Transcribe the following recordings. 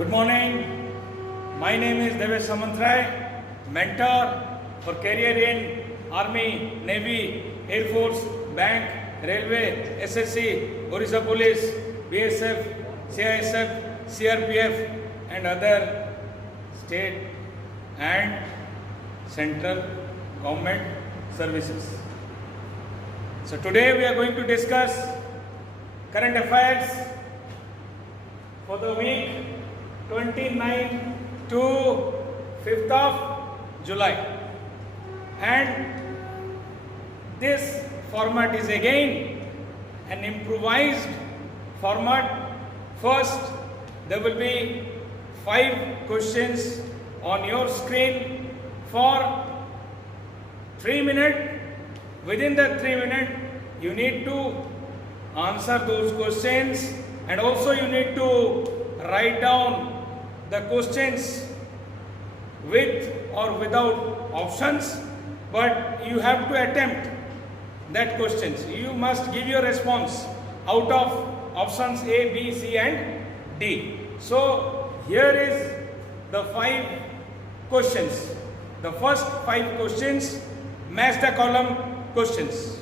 Good morning. My name is Devesh Samantrai, mentor for career in Army, Navy, Air Force, Bank, Railway, SSC, Orissa Police, BSF, CISF, CRPF and other state and central government services. So today we are going to discuss current affairs for the week 29 to 5th of July, and this format is again an improvised format. First, there will be 5 questions on your screen for 3 minutes. Within the 3 minutes, you need to answer those questions, and also you need to write down the questions with or without options, but you have to attempt that questions. You must give your response out of options A, B, C and D. So here is the 5 questions. The first 5 questions match the column questions.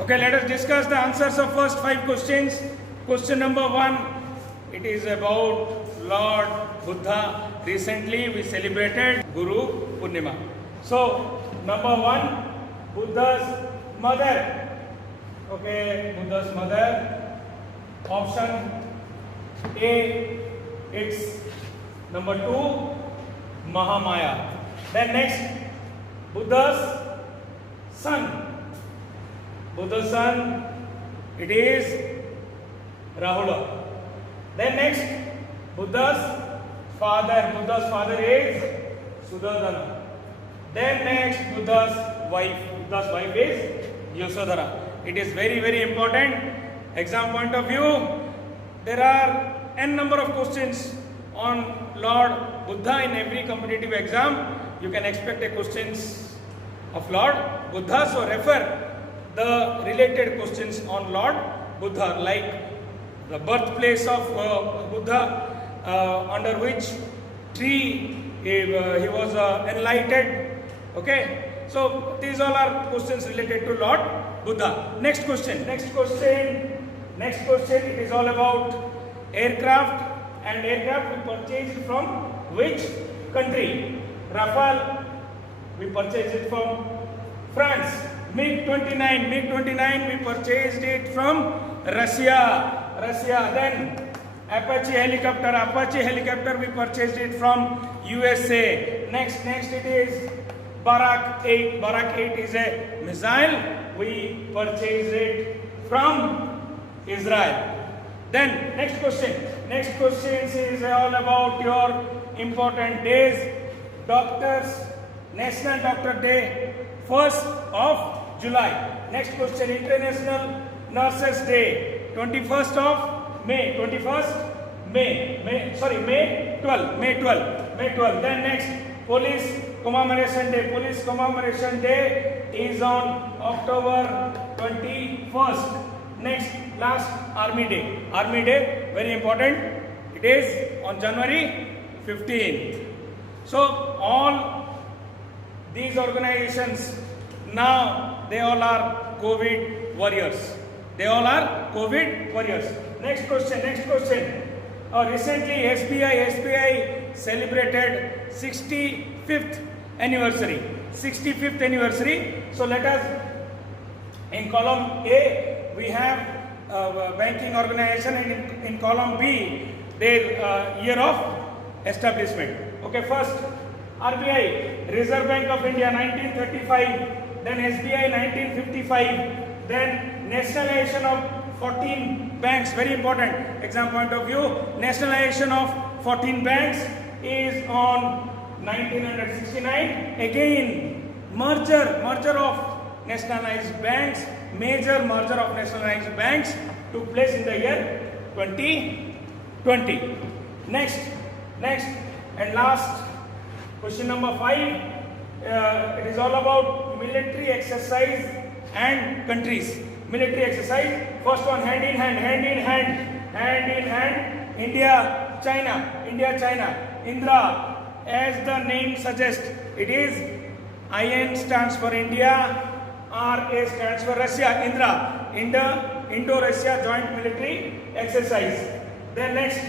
Okay, let us discuss the answers of first 5 questions. Question number 1, it is about Lord Buddha. Recently we celebrated Guru Purnima. So, number 1, Buddha's mother. Okay, Buddha's mother. Option A, it's number 2, Mahamaya. Then next, Buddha's son. Buddha's son, it is Rahula. Then next, Buddha's father is Sudodana. Then next, Buddha's wife is Yasodhara. It is very, very important. Exam point of view, there are n number of questions on Lord Buddha in every competitive exam. You can expect a questions of Lord Buddha. So refer the related questions on Lord Buddha, like the birthplace of Buddha, under which tree he was enlightened. Okay, so these all are questions related to Lord Buddha. Next question. It is all about aircraft, and aircraft we purchased from which country? Rafale, we purchased it from France. MiG-29 we purchased it from Russia. Then Apache helicopter we purchased it from USA. Next it is Barak 8. Barak 8 is a missile. We purchased it from Israel. Then next question is all about your important days. National Doctor Day, 1st of July. Next question, International Nurses Day, 21st of May. 21st May 12. Then next, Police Commemoration Day. Police Commemoration Day is on October 21st. Next, last, Army Day. Army Day, very important. It is on January 15th. So all these organizations now, they all are COVID warriors. Next question. Recently SBI celebrated 65th anniversary. So let us, in column A we have banking organization, and in column B their year of establishment. Okay, first RBI, Reserve Bank of India, 1935, then SBI 1955, then nationalization of 14 banks, very important exam point of view. Nationalization of 14 banks is on 1969. Again, merger of nationalized banks, major merger of nationalized banks took place in the year 2020. Next and last, question number 5. It is all about military exercise and countries. Military exercise. First one, hand in hand. India, China. Indra, as the name suggests, it is IN stands for India, RA stands for Russia. Indra, Indo-Russia joint military exercise. Then next,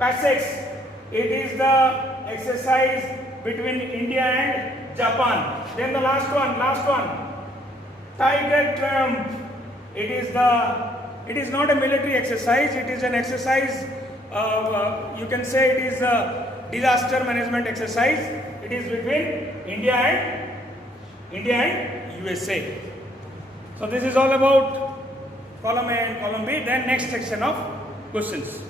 PASEX. It is the exercise between India and Japan. Then the last one, Tiger Triumph. It is not a military exercise. It is an exercise. You can say it is a disaster management exercise. It is between India and USA. So this is all about column A and column B. Then next section of questions.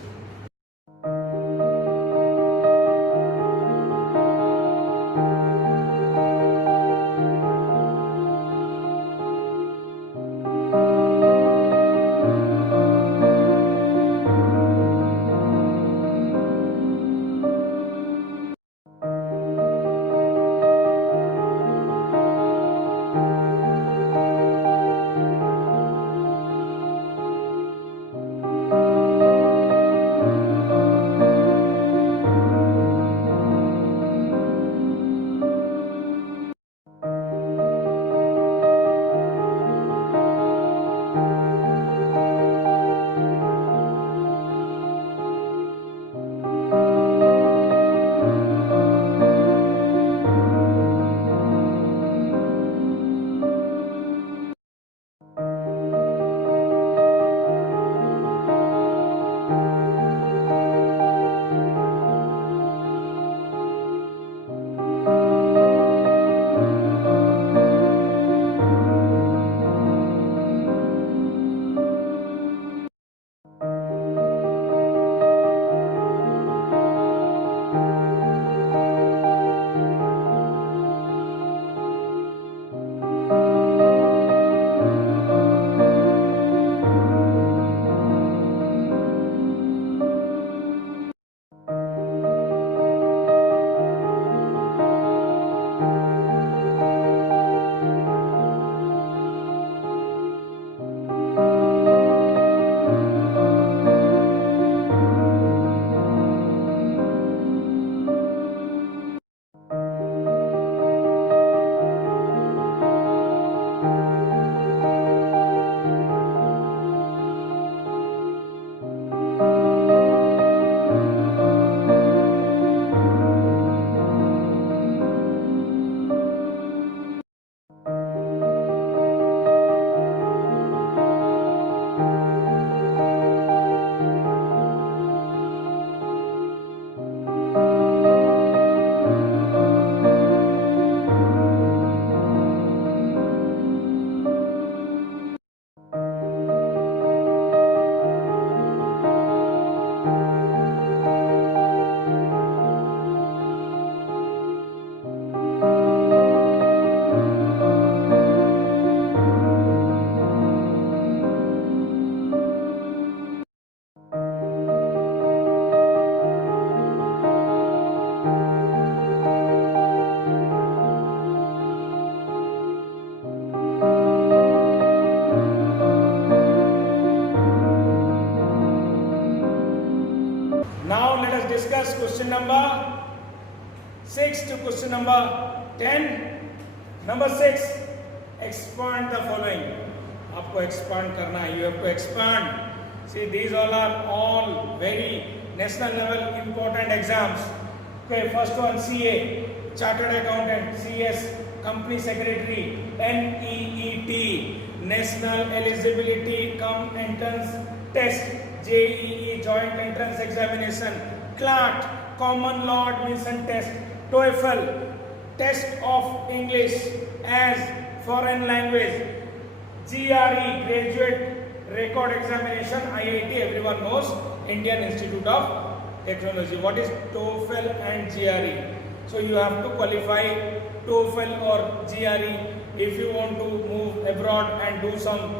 Now let us discuss question number 6 to question number 10. Number 6, expand the following. आपको expand करना है. You have to expand. See, these are all very national level important exams. Okay, first one CA, Chartered Accountant, CS, Company Secretary, NEET, National Eligibility Cum Entrance Test, JEE, Joint Entrance Examination, CLAT, Common Law Admission Test, TOEFL, Test of English as Foreign Language, GRE, Graduate Record Examination, IIT, everyone knows, Indian Institute of Technology. What is TOEFL and GRE? So you have to qualify TOEFL or GRE if you want to move abroad and do some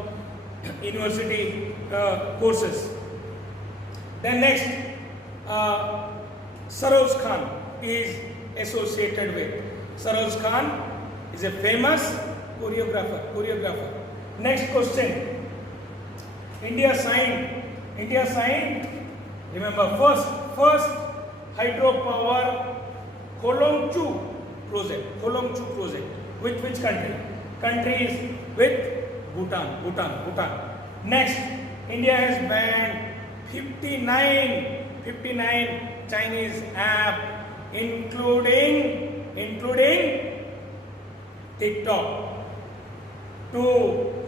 university courses. Then next, Saroj Khan is associated with. Saroj Khan is a famous choreographer. Next question. India signed. Remember, first hydropower Kolongchu project. Which country? Country is with Bhutan. Next, India has banned 59 Chinese app, including TikTok, to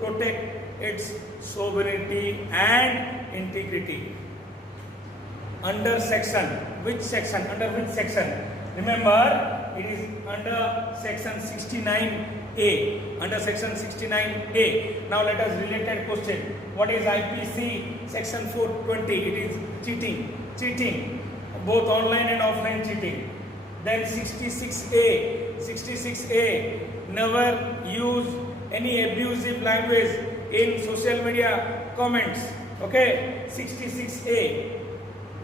protect its sovereignty and integrity. Under which section? Remember, it is under section 69A. Now let us related question. What is IPC section 420? It is cheating, both online and offline cheating. Then 66A, never use any abusive language in social media comments. Okay, 66A,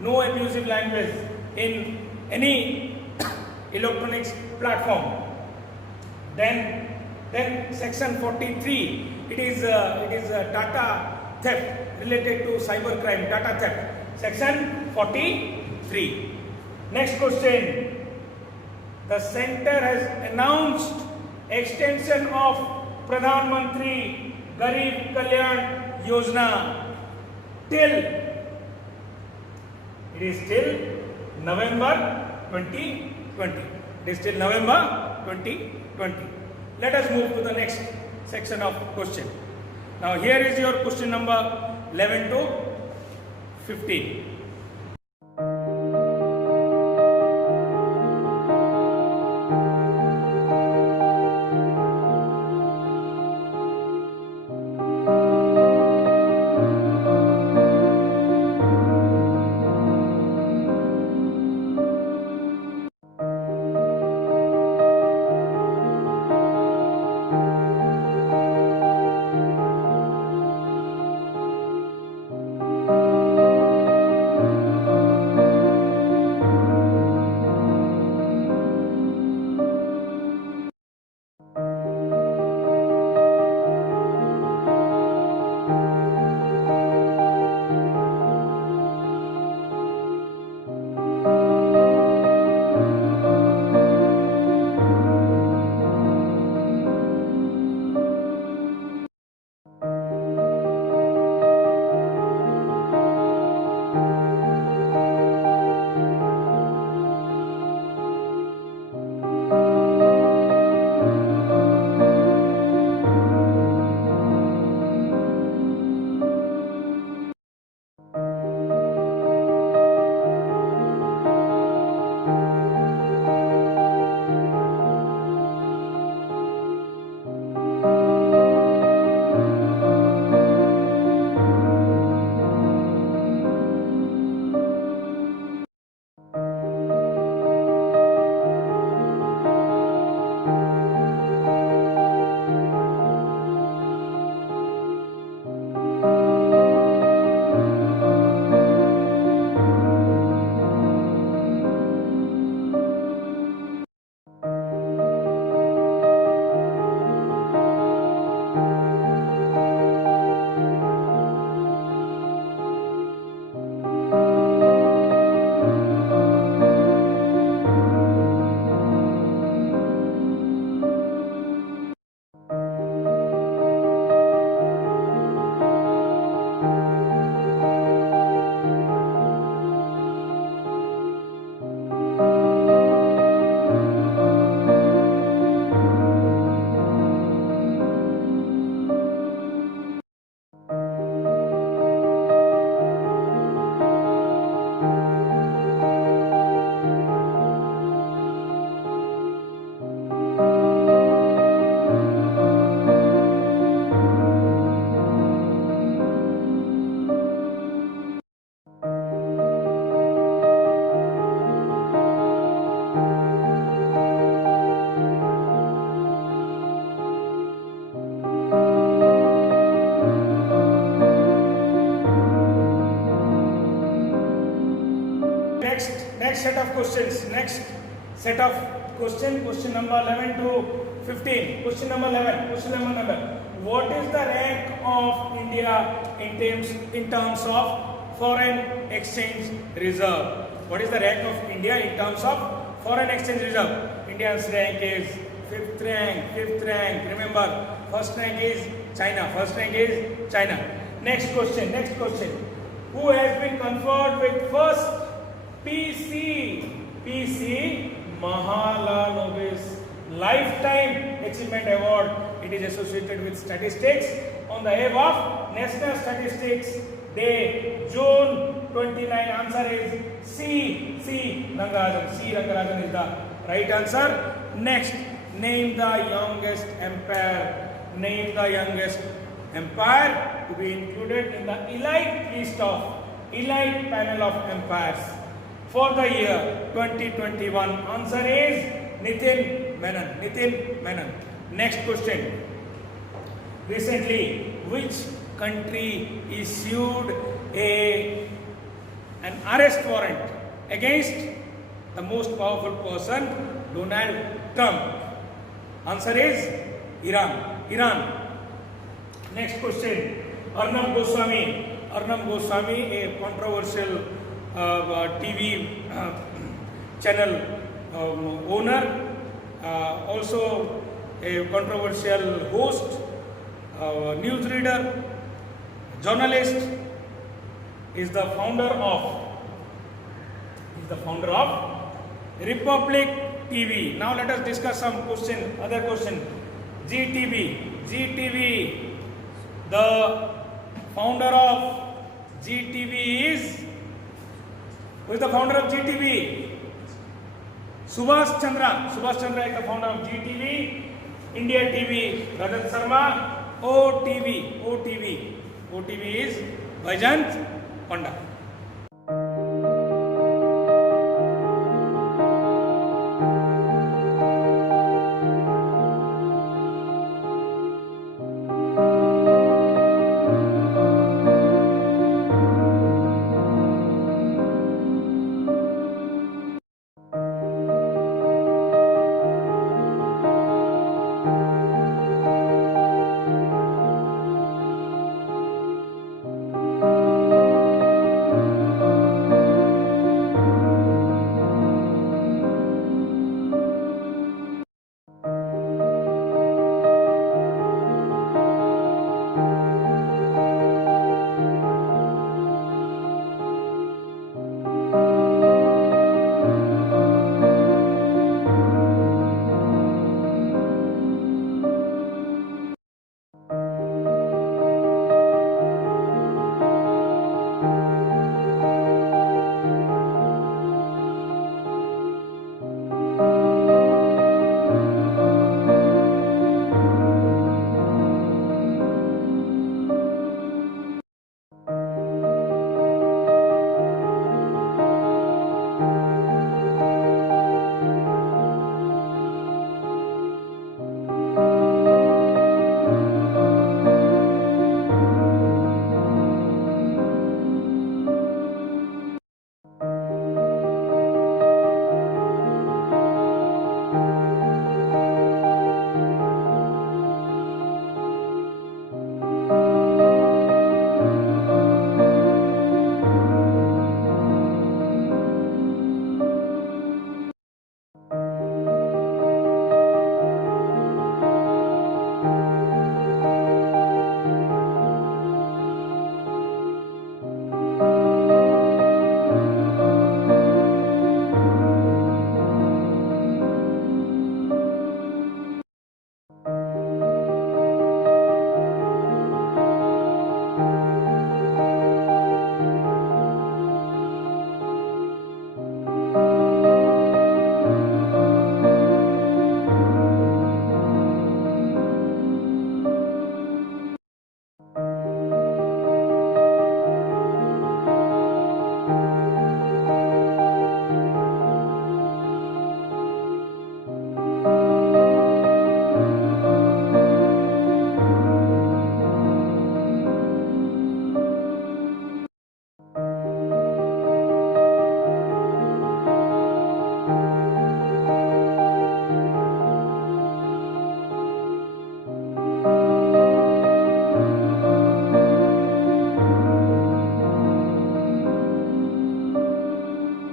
no abusive language in any electronics platform. Then section 43, it is data theft, related to cybercrime, data theft. Section 43. Next question. The center has announced extension of Pradhan Mantri Garib Kalyan Yojana till November 2020. Let us move to the next section of question. Now here is your question number 11 to 15. Next set of questions. Question number 11 to 15. Question number 11. What is the rank of India in terms of foreign exchange reserve? What is the rank of India in terms of foreign exchange reserve? India's rank is fifth rank. Remember, first rank is China. Next question. Who has been conferred with first PC Mahalanobis Lifetime Achievement Award? It is associated with statistics on the eve of National Statistics Day, June 29. Answer is C. Rangarajan is the right answer. Next, name the youngest empire. To be included in the elite panel of empires for the year 2021. Answer is Nitin Menon. Next question. Recently, which country issued an arrest warrant against the most powerful person, Donald Trump? Answer is Iran. Next question. Arnab Goswami, a controversial TV channel owner, also a controversial host, newsreader, journalist, is the founder of Republic TV. Now let us discuss some other question. GTV. The founder of GTV is, who is the founder of GTV? Subhash Chandra is the founder of GTV. India TV, Rajat Sharma. OTV is Vaijant Panda.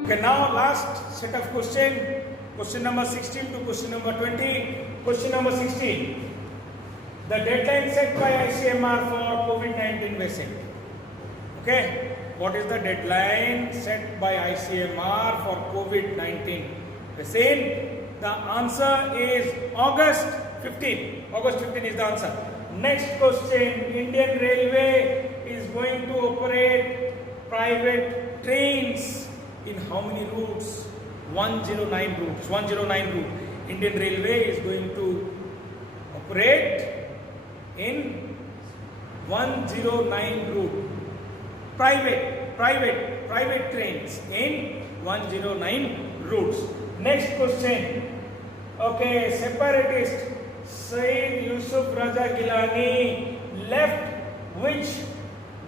Okay, now last set of question number 16 to question number 20. Question number 16. The deadline set by ICMR for COVID-19 vaccine. Okay, what is the deadline set by ICMR for COVID-19 vaccine? The answer is August 15. August 15 is the answer. Next question. Indian Railway is going to operate private trains in how many routes? 109 routes. 109 route. Indian Railway is going to operate in 109 route. Private trains in 109 routes. Next question. Okay, separatist Sayyid Yusuf Raza Gilani left which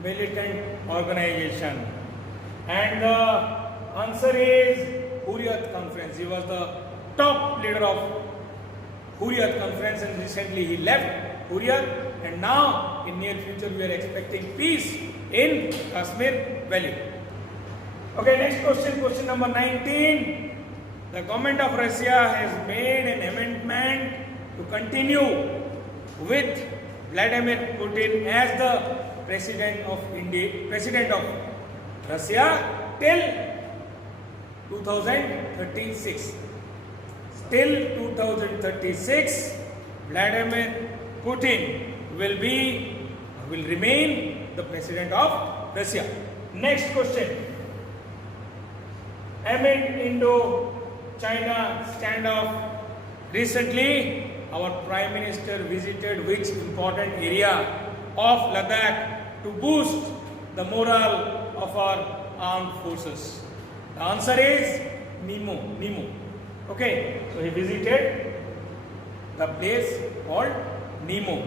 militant organization? And the answer is Hurriyat Conference. He was the top leader of Hurriyat Conference and recently he left Hurriyat, and now in near future we are expecting peace in Kashmir Valley. Okay, next question number 19. The government of Russia has made an amendment to continue with Vladimir Putin as the president of Russia till 2036. Till 2036, Vladimir Putin will remain the president of Russia. Next question. Amid Indo-China standoff. Recently, our Prime Minister visited which important area of Ladakh to boost the morale of our armed forces? The answer is Nemo. Okay, so he visited the place called Nemo.